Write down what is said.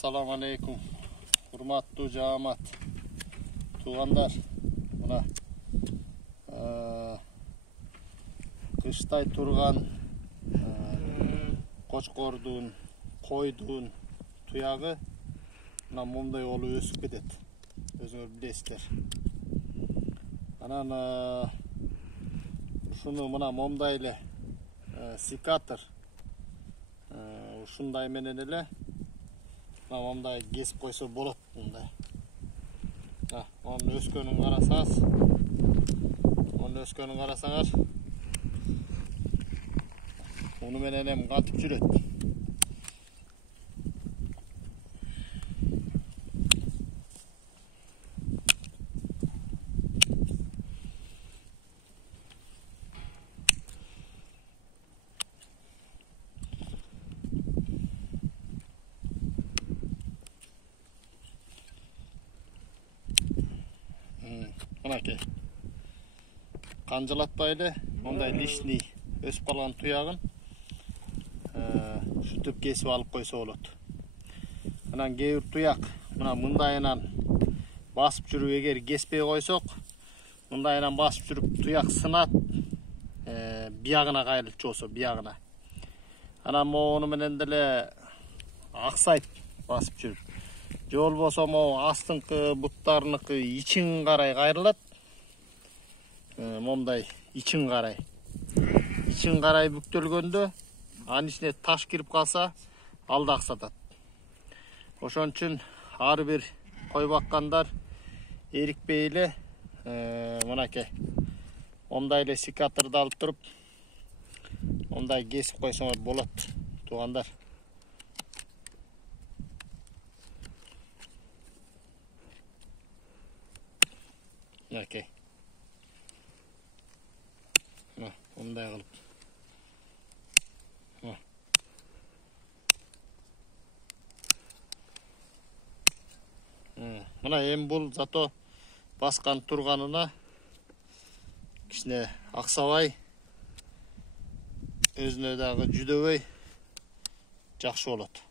Assalamu alaikum. Hurmatlı jamat. Tuğanlar. Mına kıştay turgan qochqordun, qoydun tuyağı mına momday olu ösüp ketet. Özüңөр bilesizler. Anan şunu mına momday ele sikatır. Ушундай менен эле мындай кесип койсо болот мындай. Онун өскөнүн карасаңар, муну менен эми катып жүрөт. Мынакей. Канжалатпай эле мындай лишний өсүп калган туягын шутуп кесип алып койсо болот. Анан кээ бир туяк мындайынан басып жүрүп эгер кеспей койсок, мындайынан басып жүрүп туяк сынат, биягына кайрылып чоосо, биягына. Анан мону менен деле аксайт басып жүрүп. Же болбосо астыңкы буттарыныкы ичин карай кайрылат. Момдай ичин карай бүктөлгөндө анын ичине таш кирип калса, ал да аксатат. Ошон үчүн ар бир кой баккандар эрикпей эле мынакей момдай эле секаторду алып туруп момдай кесип койсоңор болот, туугандар. Окей. Мындай кылып. Мына эми бул зато баскан турганына кичине аксабай, өзүнө дагы жүдөбөй жакшы болот.